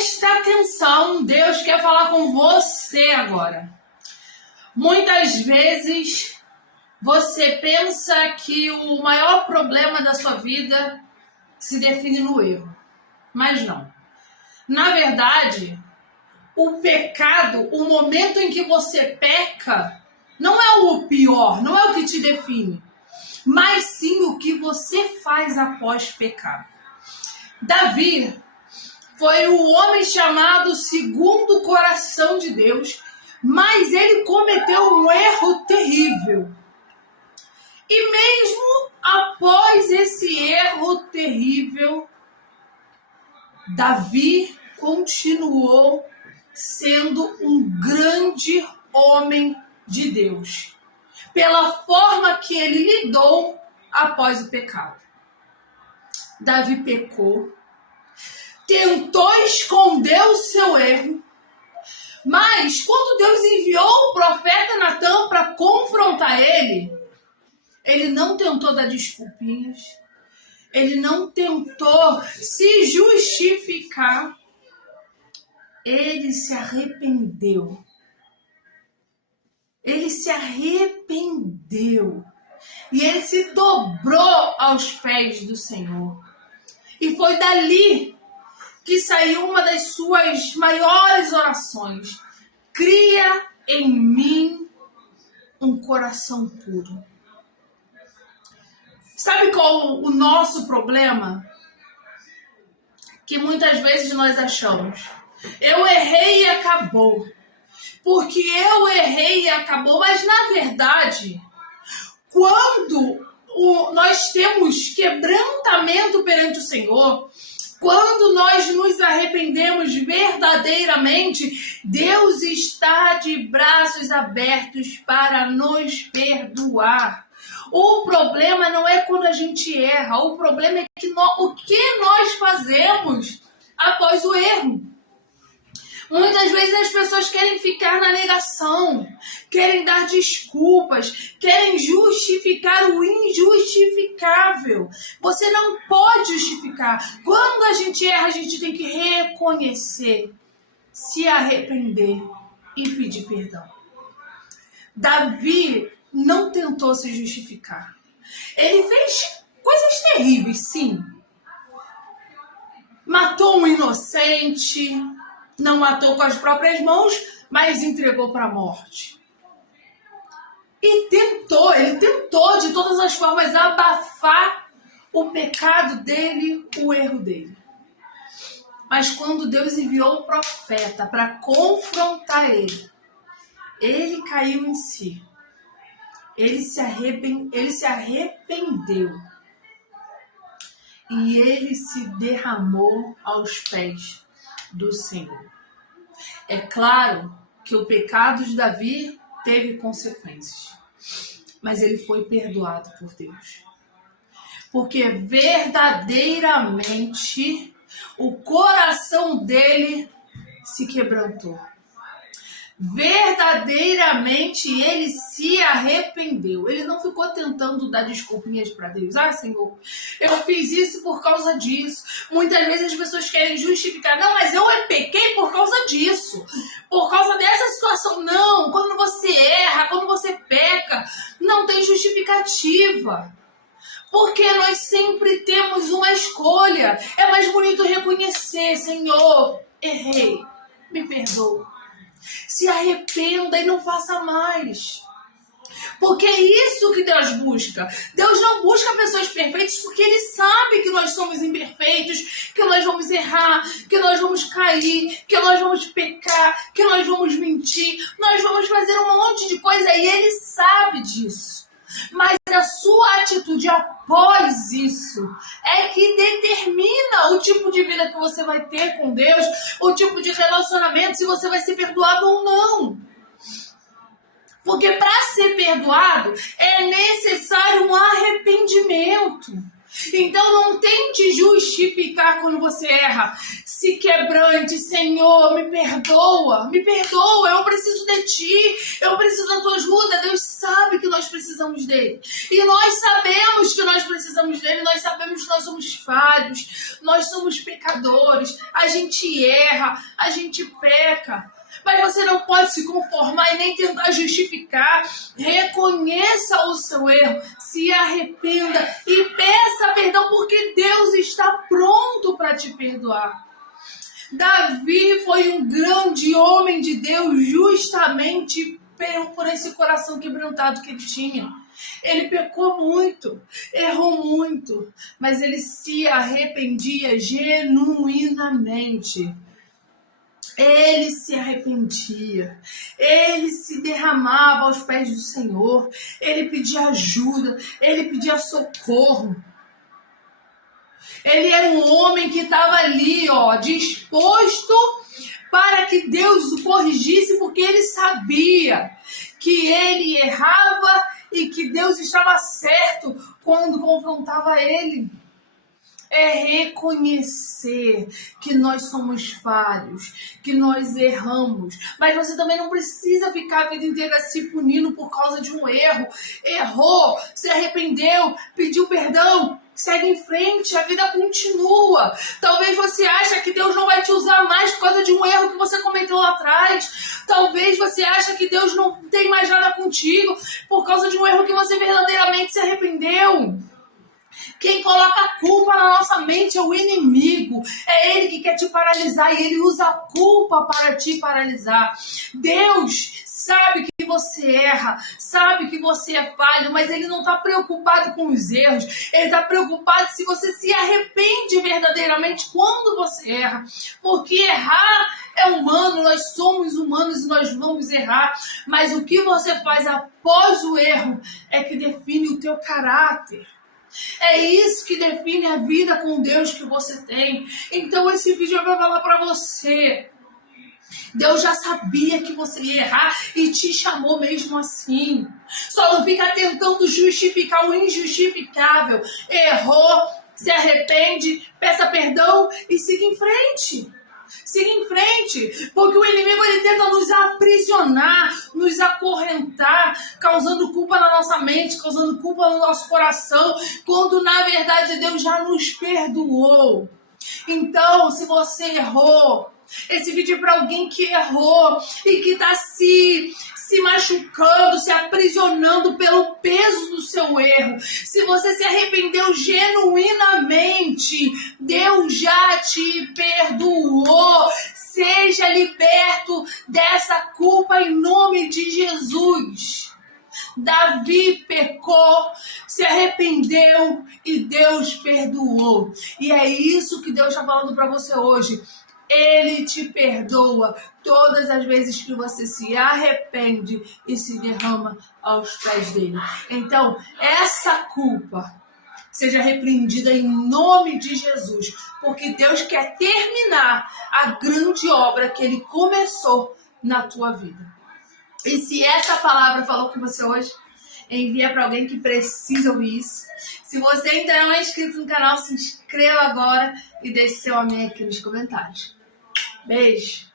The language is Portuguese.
Presta atenção, Deus quer falar com você agora. Muitas vezes você pensa que o maior problema da sua vida se define no erro, mas não. Na verdade, o pecado, o momento em que você peca, não é o pior, não é o que te define, mas sim o que você faz após pecar. Davi foi o homem chamado segundo o coração de Deus, mas ele cometeu um erro terrível. E mesmo após esse erro terrível, Davi continuou sendo um grande homem de Deus, pela forma que ele lidou após o pecado. Davi pecou, tentou esconder o seu erro, mas quando Deus enviou o profeta Natan para confrontar ele não tentou dar desculpinhas, ele não tentou se justificar, ele se arrependeu. Ele se arrependeu e ele se dobrou aos pés do Senhor. E foi dali que saiu uma das suas maiores orações: cria em mim um coração puro. Sabe qual o nosso problema? Que muitas vezes nós achamos: eu errei e acabou. Porque eu errei e acabou. Mas na verdade, quando nós temos quebrantamento perante o Senhor, quando nós nos arrependemos verdadeiramente, Deus está de braços abertos para nos perdoar. O problema não é quando a gente erra, o problema é que o que nós fazemos após o erro. Muitas vezes as pessoas querem ficar na negação, querem dar desculpas, querem justificar o injustificável. Você não pode justificar. Quando a gente erra, a gente tem que reconhecer, se arrepender e pedir perdão. Davi não tentou se justificar. Ele fez coisas terríveis, sim. Matou um inocente, não matou com as próprias mãos, mas entregou para a morte. E ele tentou de todas as formas abafar o pecado dele, o erro dele. Mas quando Deus enviou o profeta para confrontar ele caiu em si. Ele se arrependeu. E ele se derramou aos pés do Senhor. É claro que o pecado de Davi teve consequências, mas ele foi perdoado por Deus. Porque verdadeiramente o coração dele se quebrantou. Verdadeiramente ele se arrependeu. Ele não ficou tentando dar desculpinhas para Deus. Ah, Senhor, eu fiz isso por causa disso. Muitas vezes as pessoas querem justificar. Não, mas eu pequei por causa disso. Por causa dessa situação. Não, quando você erra, quando você peca, não tem justificativa. Porque nós sempre temos uma escolha. É mais bonito reconhecer: Senhor, errei, me perdoa. Se arrependa e não faça mais. Porque é isso que Deus busca. Deus não busca pessoas perfeitas, porque Ele sabe que nós somos imperfeitos, que nós vamos errar, que nós vamos cair, que nós vamos pecar, que nós vamos mentir, nós vamos fazer um monte de coisa e Ele sabe disso. Mas a sua atitude após isso é que determina o tipo de vida que você vai ter com Deus, o tipo de relacionamento, se você vai ser perdoado ou não. Porque para ser perdoado é necessário um arrependimento. Então não tente justificar quando você erra. Se quebrante, Senhor, me perdoa, eu preciso de Ti, eu preciso da Tua ajuda. Deus sabe que nós precisamos dEle. E nós sabemos que nós precisamos dEle, nós sabemos que nós somos falhos, nós somos pecadores, a gente erra, a gente peca. Mas você não pode se conformar e nem tentar justificar. Reconheça o seu erro, se arrependa e peça perdão, porque Deus está pronto para te perdoar. Davi foi um grande homem de Deus justamente por esse coração quebrantado que ele tinha. Ele pecou muito, errou muito, mas ele se arrependia genuinamente. Ele se arrependia, ele se derramava aos pés do Senhor, ele pedia ajuda, ele pedia socorro. Ele era um homem que estava ali, disposto para que Deus o corrigisse, porque ele sabia que ele errava e que Deus estava certo quando confrontava ele. É reconhecer que nós somos falhos, que nós erramos. Mas você também não precisa ficar a vida inteira se punindo por causa de um erro. Errou, se arrependeu, pediu perdão, segue em frente, a vida continua. Talvez você ache que Deus não vai te usar mais por causa de um erro que você cometeu lá atrás. Talvez você ache que Deus não tem mais nada contigo por causa de um erro que você verdadeiramente se arrependeu. Quem coloca a culpa na nossa mente é o inimigo. É ele que quer te paralisar e ele usa a culpa para te paralisar. Deus sabe que você erra, sabe que você é falho, mas ele não está preocupado com os erros. Ele está preocupado se você se arrepende verdadeiramente quando você erra. Porque errar é humano, nós somos humanos e nós vamos errar. Mas o que você faz após o erro é que define o teu caráter. É isso que define a vida com Deus que você tem. Então esse vídeo é para falar para você. Deus já sabia que você ia errar e te chamou mesmo assim. Só não fica tentando justificar o injustificável. Errou, se arrepende, peça perdão e siga em frente. Siga em frente, porque o inimigo ele tenta nos aprisionar, nos acorrentar, causando culpa na nossa mente, causando culpa no nosso coração, quando na verdade Deus já nos perdoou. Então, se você errou, esse vídeo é para alguém que errou e que está se machucando, se aprisionando pelo peso do seu erro. Se você se arrependeu genuinamente, Deus já te perdoou. Seja liberto dessa culpa em nome de Jesus. Davi pecou, se arrependeu e Deus perdoou. E é isso que Deus está falando para você hoje. Ele te perdoa todas as vezes que você se arrepende e se derrama aos pés dele. Então, essa culpa seja repreendida em nome de Jesus, porque Deus quer terminar a grande obra que ele começou na tua vida. E se essa palavra falou com você hoje, envia para alguém que precisa ouvir isso. Se você ainda não é inscrito no canal, se inscreva agora e deixe seu amém aqui nos comentários. Beijo!